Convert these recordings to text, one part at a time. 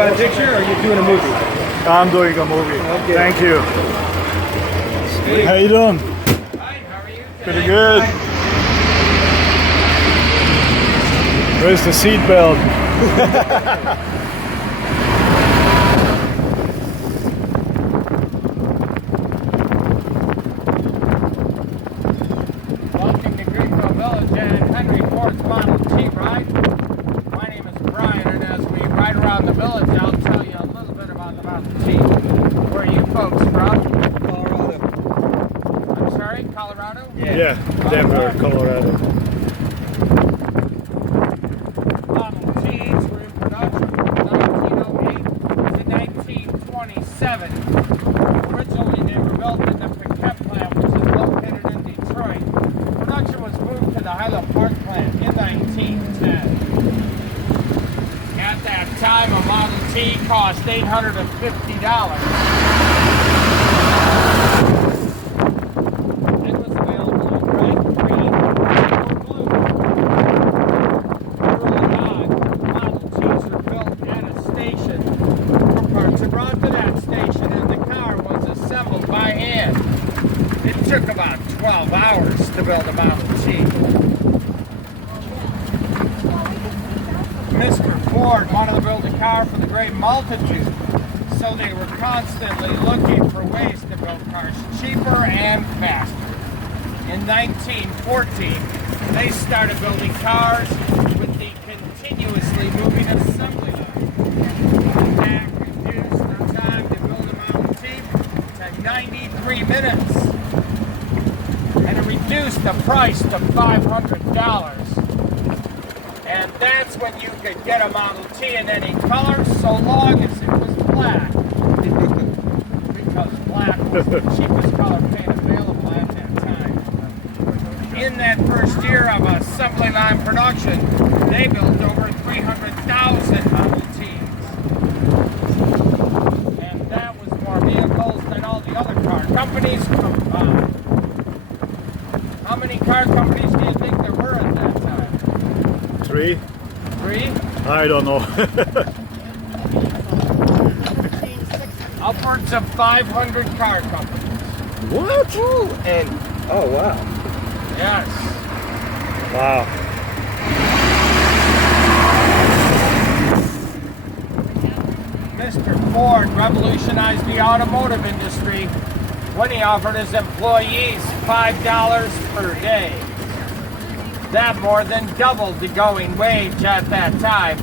A picture, or are you doing a movie? I'm doing a movie. Okay. Thank you. How you doing? Hi, how are you? Pretty good. Where's the seat belt? Welcome to Greenfield Village and Henry Ford's Model T ride. My name is Brian, and as we ride around the village, I'll tell you a little bit about the Model T. Where are you folks from? Colorado. I'm sorry, Colorado? Yeah, Denver, Colorado. Model Ts were in production from 1908 to 1927. Originally, they were built in the Piquet plant, which is located in Detroit. Production was moved to the Highland Park plant in 1910. At that time, a Model T cost $850. It was available in red, green, or blue. Early on, Model Ts were built at a station. Parts are brought to that station, and the car was assembled by hand. It took about 12 hours to build a Model T. Mr. Ford wanted to build a car for the great multitude, so they were constantly looking for ways to build cars cheaper and faster. In 1914, they started building cars with the continuously moving assembly line. That reduced the time to build a Model T to 93 minutes, and it reduced the price to $500. And that's when you could get a Model T in any color, so long as it was black. Because black was the cheapest color paint available at that time. In that first year of assembly line production, they built over 300,000 Model Ts. And that was more vehicles than all the other car companies combined. How many car companies do you think there were at that time? 3? 3? I don't know. Upwards of 500 car companies. What? Ooh, and oh wow. Yes. Wow. Mr. Ford revolutionized the automotive industry when he offered his employees $5 per day. That more than doubled the going wage at that time.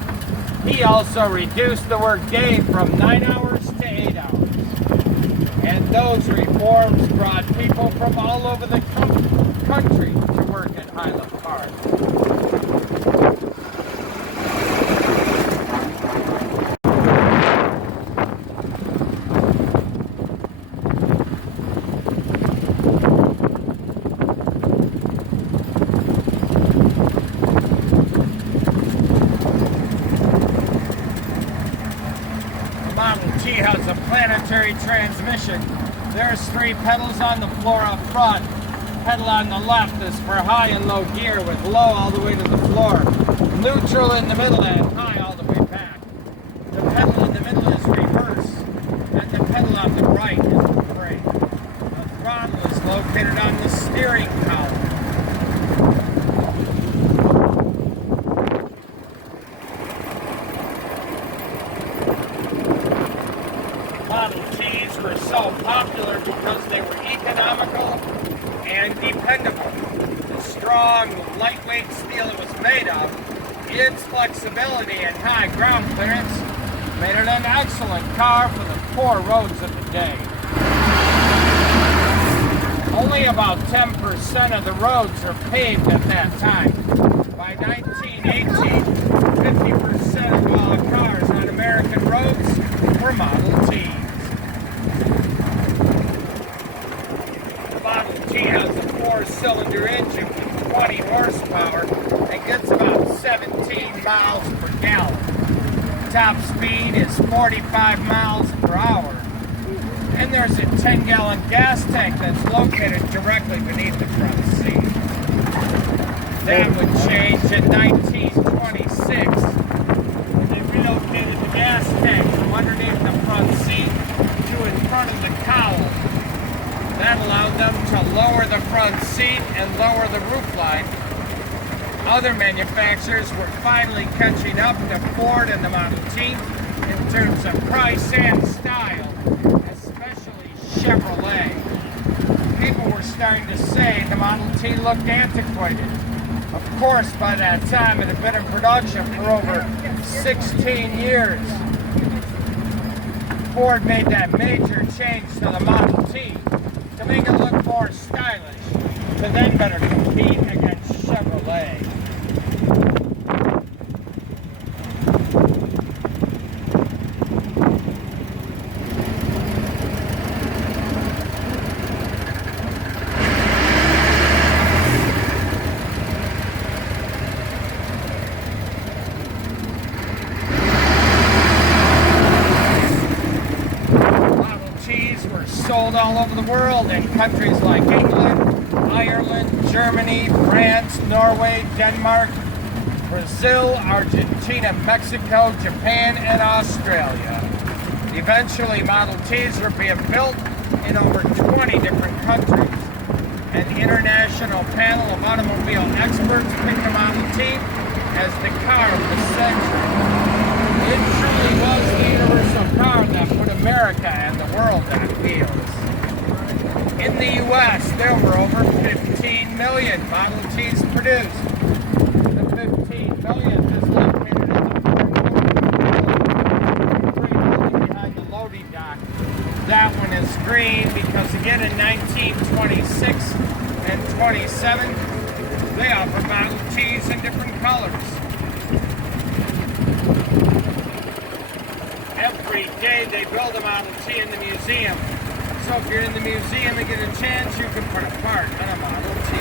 He also reduced the work day from 9 hours to 8 hours. And those reforms brought people from all over the country to work at Highland Park. Model T has a planetary transmission. There's 3 pedals on the floor up front. Pedal on the left is for high and low gear, with low all the way to the floor. Neutral in the middle and high all the way back. The pedal in the middle is reverse, and the pedal on the right is the brake. The throttle is located on the steering column. Model Ts were so popular because they were economical and dependable. The strong, lightweight steel it was made of, its flexibility and high ground clearance made it an excellent car for the poor roads of the day. Only about 10% of the roads are paved at that time. By 1918, 50% of all cars on American roads were Model Ts. The Model T has a 4-cylinder engine with 20 horsepower and gets about 17 miles per gallon. Top speed is 45 miles per hour. And there's a 10-gallon gas tank that's located directly beneath the front seat. That would change in 1926 when they relocated the gas tank underneath the front seat to in front of the cowl. That allowed them to lower the front seat and lower the roofline. Other manufacturers were finally catching up to Ford and the Model T in terms of price and style, especially Chevrolet. People were starting to say the Model T looked antiquated. Of course, by that time it had been in production for over 16 years. Ford made that major change to the Model T to make it look more stylish, to then better compete against Chevrolet. Sold all over the world in countries like England, Ireland, Germany, France, Norway, Denmark, Brazil, Argentina, Mexico, Japan, and Australia. Eventually, Model Ts were being built in over 20 different countries. An international panel of automobile experts picked the Model T as the car of the century. It truly was the universal car that put America and the world on wheels. In the U.S., there were over 15 million Model Ts produced. The 15 millionth is located in the building behind the loading dock. That one is green because, again, in 1926 and 27, they offer Model Ts in different colors. Every day they build a Model T in the museum. So if you're in the museum and get a chance, you can put a part on a Model T.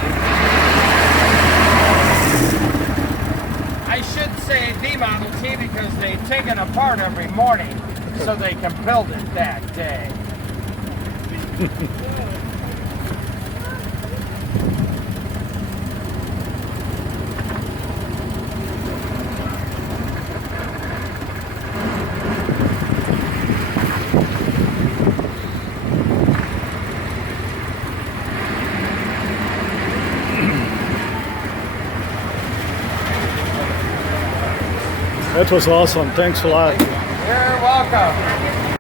I should say the Model T because they take it apart every morning so they can build it that day. That was awesome. Thanks a lot. You're welcome.